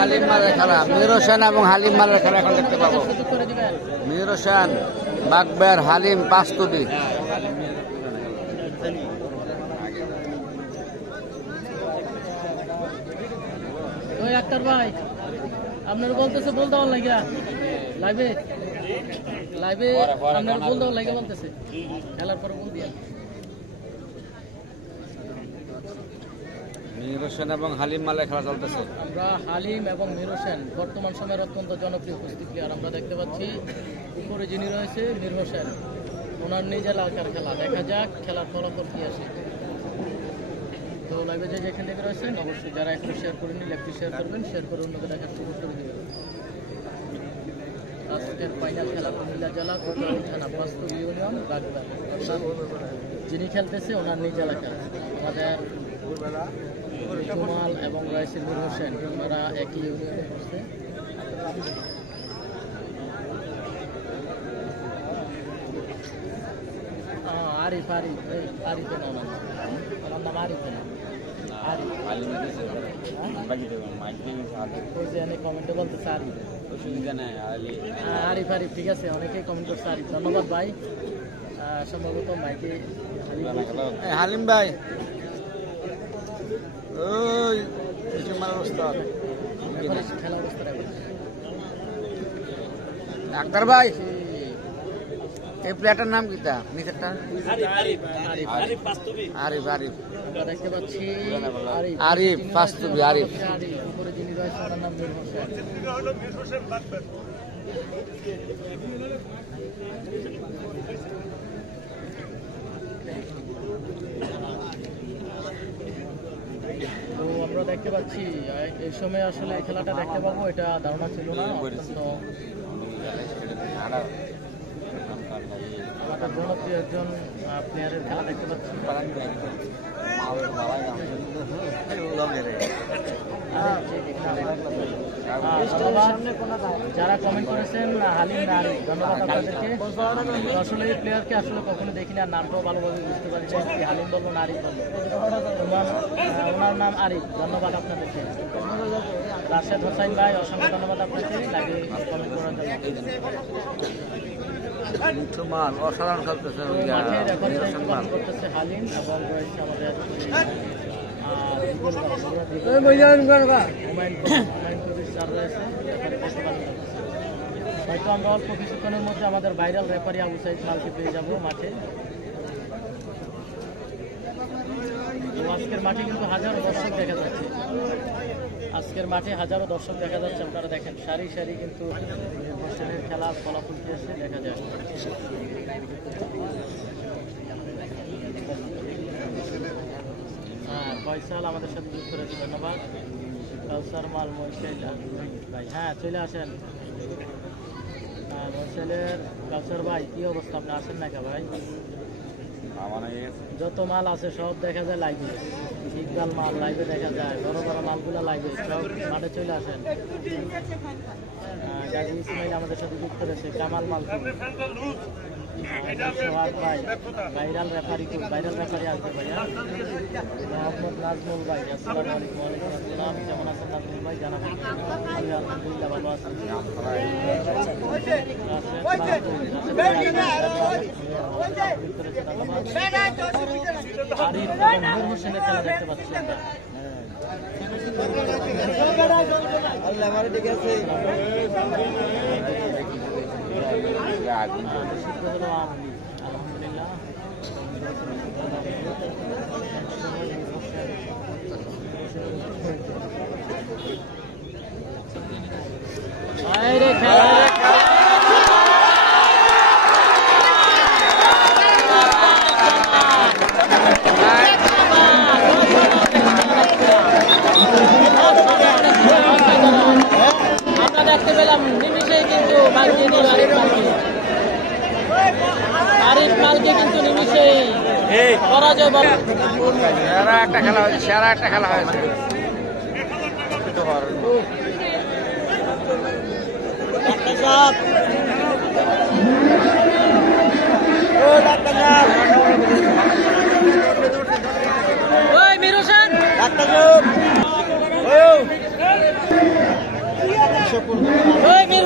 হালিম মালের খেলা, মীর হোসেন এবং হালিম মালের খেলা এখন দেখতে পাবো। মীর হোসেন, বাগবের, হালিম, পাঁচতুবি। ওই আক্তার ভাই আপনার বলতেছে বল দেওয়ার লাগিয়া লাইভে লাইভে আপনার বল দেওয়ার লাগিয়া বলতেছে খেলার পরে বল দিয়া। মীর হোসেন এবং হালিম মালের খেলা চলতেছে। আমরা হালিম এবং মীর হোসেন বর্তমান সময়ের অত্যন্ত জনপ্রিয় কুস্তি প্লেয়ার আমরা দেখতে পাচ্ছি। উপরে যিনি রয়েছে মীর হোসেন, ওনার নিজ এলাকার খেলা। দেখা যাক খেলার ফলাফল কি আসে। তো লাইভে যে যেখান থেকে রয়েছেন অবশ্যই যারা একটু শেয়ার করেনি একটু শেয়ার করবেন, শেয়ার করে অন্যকে দেখার সুযোগ করে দেবেন। আজকের ফাইনাল খেলা কুমিল্লা জেলা কোতোয়ালি থানা পাঁচতুবি ইউনিয়ন বাগদা। যিনি খেলতেছে ওনার নিজ এলাকা আমাদের জুমাল এবং রয়েছে মীর হোসেন, ওনারা একই ইউনিয়নে পড়ছে। আরিফ আরিফ আরিফের নাম, ওনার নাম আরিফ না কমেন্টে বলতেছে আরিফ। আরিফ আরিফ ঠিক আছে, অনেকেই কমেন্ট করছে আরিফ। ধন্যবাদ ভাই। সম্ভবত মাইকে হালিম ভাই ওই অবস্থা খেলা অবস্থা ডাক্তার ভাই এই প্লেয়ারটার নাম কিটা নিচেরটা? আরিফ আরিফ আমরা দেখতে পাচ্ছি আরিফ পাঁচতুবি আরিফ। উপরে যিনি রয়েছে ওনার নাম মীর হোসেন। তো আমরা দেখতে পাচ্ছি এই সময় আসলে এই খেলাটা দেখতে পাবো এটা ধারণা ছিল না। অত্যন্ত জনপ্রিয় একজন প্লেয়ারের খেলা দেখতে পাচ্ছি। যারা কমেন্ট করেছেন হালিম না আরিফ, ধন্যবাদ আপনাদেরকে। আসলে এই প্লেয়ারকে আসলে কখনো দেখি না, নামটাও ভালোভাবে বুঝতে পারছি হালিম বলবো না আরিফ বলবো। ওনার নাম আরিফ, ধন্যবাদ আপনাদেরকে। রাশেদ হোসাইন ভাই অসংখ্য ধন্যবাদ আপনাকে লাইভে কমেন্ট করার জন্য। অসাধারণ খেলতেছে হালিম এবং রয়েছে আমাদের হয়তো আমরা অল্প কিছুক্ষণের মধ্যে আমাদের ভাইরাল রেফারি আবু সাইদ মালকে পেয়ে যাবো মাঠে। আজকের মাঠে কিন্তু হাজারো দর্শক দেখা যাচ্ছে, আজকের মাঠে হাজারো দর্শক দেখা যাচ্ছে। আপনারা দেখেন সারি সারি কিন্তু হোস্টেলের খেলার ফলাফল এসে দেখা যায়। হ্যাঁ ফয়সাল আমাদের সাথে যুক্ত করেছে, ধন্যবাদ। কাউসার মাল মহিষেল ভাই, হ্যাঁ চলে আসেন। হ্যাঁ মহিষেলের কাউসার ভাই কি অবস্থা, আপনি আসেন না কে ভাই? যত মাল আছে সব দেখা যায় লাইভে, ইকবাল মাল লাইভে দেখা যায়, বড় বড় মালগুলো লাইভে, সব মাঠে চলে আসেন। গাজী ইসমাইল আমাদের সাথে যুক্ত রয়েছে, কামাল মাল সোহাগ ভাই, ভাইরাল রেফারি আসবে ভাইয়া। মোহাম্মদ নাজমুল ভাই, আসসালামু আলাইকুম। ওয়ালাইকুম আসসালাম, কেমন আছেন নাজমুল ভাই? জানাবেন। আলহামদুলিল্লাহ ভালো আছেন। আরিফ এবং মীর হোসেনের খেলা দেখতে পাচ্ছি আমরা। আমরা দেখতে পেলাম নিমিশেই কিন্তু আরিফ মালকে কিন্তু নিমিশেই পরাজয়। সেরা একটা খেলা হয়েছে, সেরা একটা খেলা হয়েছে। ওই মীর হোসেন ওই মির